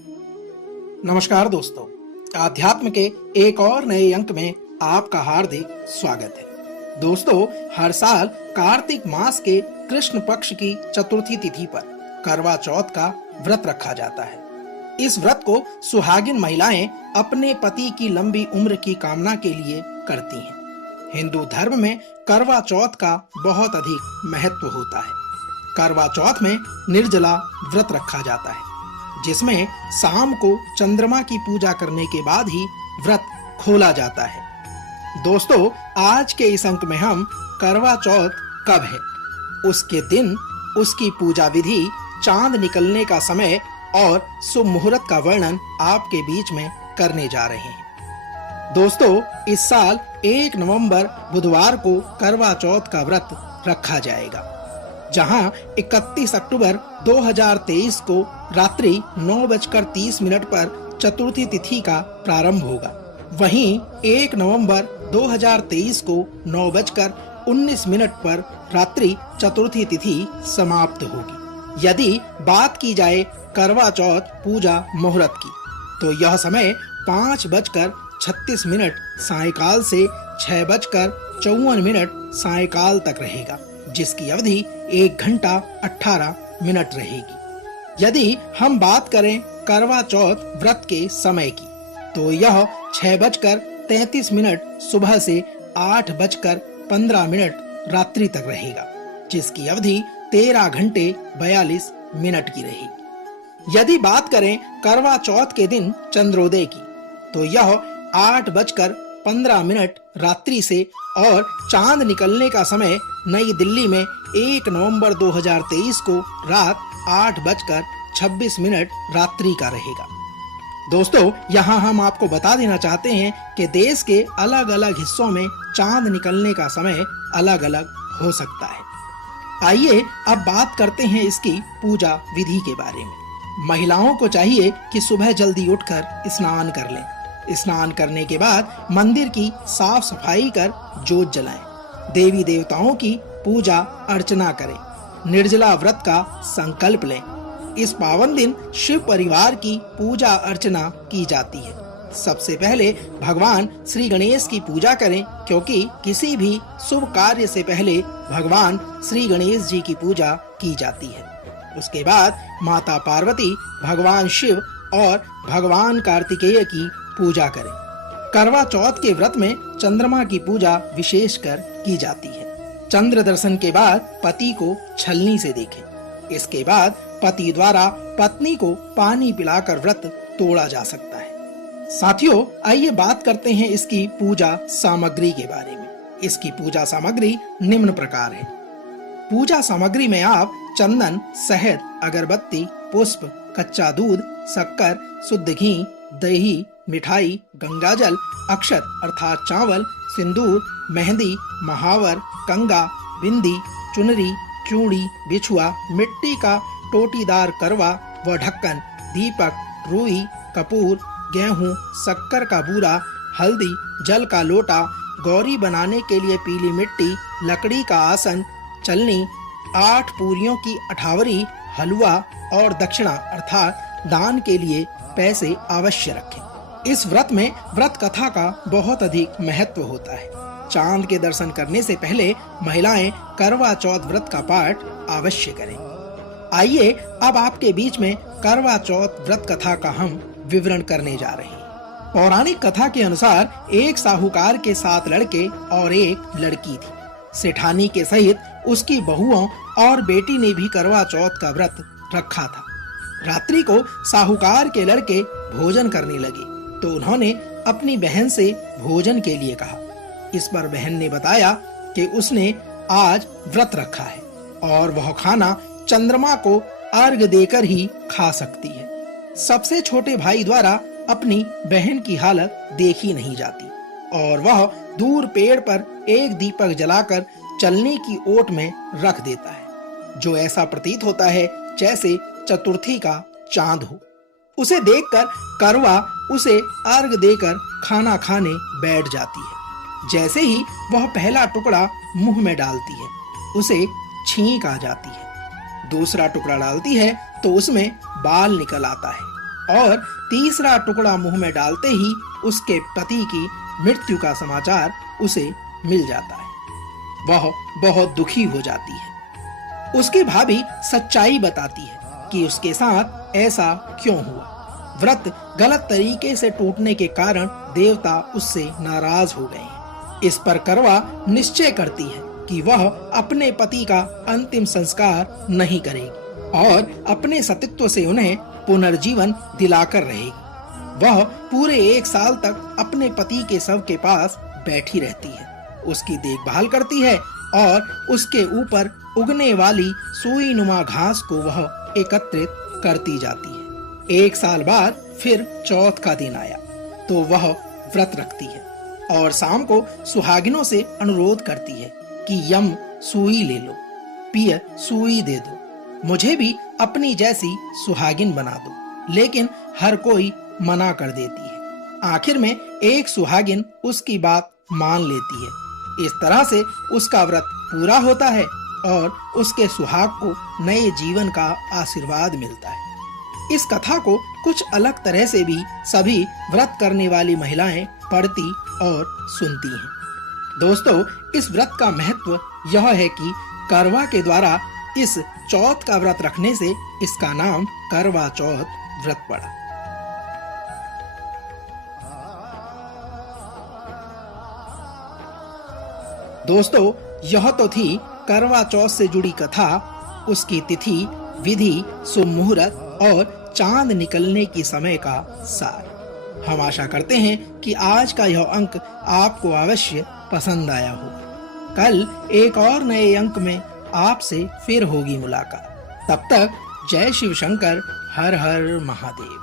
नमस्कार दोस्तों, आध्यात्म के एक और नए अंक में आपका हार्दिक स्वागत है। दोस्तों, हर साल कार्तिक मास के कृष्ण पक्ष की चतुर्थी तिथि पर करवा चौथ का व्रत रखा जाता है। इस व्रत को सुहागिन महिलाएं अपने पति की लंबी उम्र की कामना के लिए करती हैं। हिंदू धर्म में करवा चौथ का बहुत अधिक महत्व होता है। करवा चौथ में निर्जला व्रत रखा जाता है, जिसमें शाम को चंद्रमा की पूजा करने के बाद ही व्रत खोला जाता है। दोस्तों, आज के इस अंक में हम करवा चौथ कब है, उसके दिन, उसकी पूजा विधि, चांद निकलने का समय और शुभ मुहूर्त का वर्णन आपके बीच में करने जा रहे हैं। दोस्तों, इस साल 1 नवंबर बुधवार को करवा चौथ का व्रत रखा जाएगा, जहां 31 अक्टूबर 2023 को रात्रि 9:30 पर चतुर्थी तिथि का प्रारंभ होगा। वहीं 1 नवंबर 2023 को 9:19 पर रात्रि चतुर्थी तिथि समाप्त होगी। यदि बात की जाए करवा चौथ पूजा मुहूर्त की, तो यह समय 5:36 सायकाल से 6:54 सायकाल तक रहेगा, जिसकी अवधि 1 घंटा 18 मिनट रहेगी। यदि हम बात करें करवा चौथ व्रत के समय की, तो यह 6:33 सुबह से 8:15 रात्रि तक रहेगा, जिसकी अवधि 13 घंटे 42 मिनट की रहेगी। यदि बात करें करवा चौथ के दिन चंद्रोदय की, तो यह 8:15 रात्रि से और चांद निकलने का समय नई दिल्ली में 1 नवंबर 2023 को रात 8:26 रात्रि का रहेगा। दोस्तों, यहाँ हम आपको बता देना चाहते हैं कि देश के अलग अलग हिस्सों में चांद निकलने का समय अलग अलग हो सकता है। आइए अब बात करते हैं इसकी पूजा विधि के बारे में। महिलाओं को चाहिए कि सुबह जल्दी उठकर स्नान कर लें। स्नान करने के बाद मंदिर की साफ सफाई कर जोत जलाएं। देवी देवताओं की पूजा अर्चना करें। निर्जला व्रत का संकल्प लें। इस पावन दिन शिव परिवार की पूजा अर्चना की जाती है। सबसे पहले भगवान श्री गणेश की पूजा करें, क्योंकि किसी भी शुभ कार्य से पहले भगवान श्री गणेश जी की पूजा की जाती है। उसके बाद माता पार्वती, भगवान शिव और भगवान कार्तिकेय की पूजा करें। करवा चौथ के व्रत में चंद्रमा की पूजा विशेषकर की जाती है। चंद्र दर्शन के बाद पति को छलनी से देखें। इसके बाद पति द्वारा पत्नी को पानी पिलाकर व्रत तोड़ा जा सकता है। साथियों, आइए बात करते हैं इसकी पूजा सामग्री के बारे में। इसकी पूजा सामग्री निम्न प्रकार है। पूजा सामग्री में आप चंदन, शहद, अगरबत्ती, पुष्प, कच्चा दूध, शक्कर, शुद्ध घी, दही, मिठाई, गंगाजल, अक्षत अर्थात चावल, सिंदूर, मेहंदी, महावर, कंगा, बिंदी, चुनरी, चूड़ी, बिछुआ, मिट्टी का टोटीदार करवा व ढक्कन, दीपक, रुई, कपूर, गेहूं, शक्कर का बूरा, हल्दी, जल का लोटा, गौरी बनाने के लिए पीली मिट्टी, लकड़ी का आसन, चलनी, 8 पूरियों की अठावरी, हलवा और दक्षिणा अर्थात दान के लिए पैसे अवश्य रखें। इस व्रत में व्रत कथा का बहुत अधिक महत्व होता है। चांद के दर्शन करने से पहले महिलाएं करवा चौथ व्रत का पाठ अवश्य करें। आइए अब आपके बीच में करवा चौथ व्रत कथा का हम विवरण करने जा रहे हैं। पौराणिक कथा के अनुसार एक साहूकार के 7 लड़के और एक लड़की थी। सेठानी के सहित उसकी बहुओं और बेटी ने भी करवा चौथ का व्रत रखा था। रात्रि को साहूकार के लड़के भोजन करने लगे, तो उन्होंने अपनी बहन से भोजन के लिए कहा। इस पर बहन ने बताया कि उसने आज व्रत रखा है और वह खाना चंद्रमा को अर्घ देकर ही खा सकती है। सबसे छोटे भाई द्वारा अपनी बहन की हालत देखी नहीं जाती और वह दूर पेड़ पर एक दीपक जलाकर चलनी की ओट में रख देता है, जो ऐसा प्रतीत होता है जैसे चतुर्थी का चांद हो। उसे देखकर करवा उसे अर्घ देकर खाना खाने बैठ जाती है। जैसे ही वह पहला टुकड़ा मुंह में डालती है, उसे छींक आ जाती है। दूसरा टुकड़ा डालती है तो उसमें बाल निकल आता है और तीसरा टुकड़ा मुंह में डालते ही उसके पति की मृत्यु का समाचार उसे मिल जाता है। वह बहुत दुखी हो जाती है। उसकी भाभी सच्चाई बताती है कि उसके साथ ऐसा क्यों हुआ। व्रत गलत तरीके से टूटने के कारण देवता उससे नाराज हो गए हैं। इस पर करवा निश्चय करती है कि वह अपने पति का अंतिम संस्कार नहीं करेगी और अपने सतीत्व से उन्हें पुनर्जीवन दिलाकर रहेगी। वह पूरे 1 साल तक अपने पति के शव के पास बैठी रहती है, उसकी देखभाल करती है और उसके ऊपर उगने वाली सुई नुमा घास को वह एकत्रित करती जाती है। 1 साल बाद फिर चौथ का दिन आया तो वह व्रत रखती है और शाम को सुहागिनों से अनुरोध करती है कि यम सुई ले लो, पिय सुई दे दो, मुझे भी अपनी जैसी सुहागिन बना दो। लेकिन हर कोई मना कर देती है। आखिर में एक सुहागिन उसकी बात मान लेती है। इस तरह से उसका व्रत पूरा होता है और उसके सुहाग को नए जीवन का आशीर्वाद मिलता है। इस कथा को कुछ अलग तरह से भी सभी व्रत करने वाली महिलाएं पढ़ती और सुनती हैं। दोस्तों, इस व्रत का महत्व यह है कि करवा के द्वारा इस चौथ का व्रत रखने से इसका नाम करवा चौथ व्रत पड़ा। दोस्तों, यह तो थी करवा चौथ से जुड़ी कथा, उसकी तिथि, विधि, शुभ मुहूर्त और चांद निकलने की समय का सार। हम आशा करते हैं कि आज का यह अंक आपको अवश्य पसंद आया होगा। कल एक और नए अंक में आपसे फिर होगी मुलाकात। तब तक जय शिव शंकर, हर हर महादेव।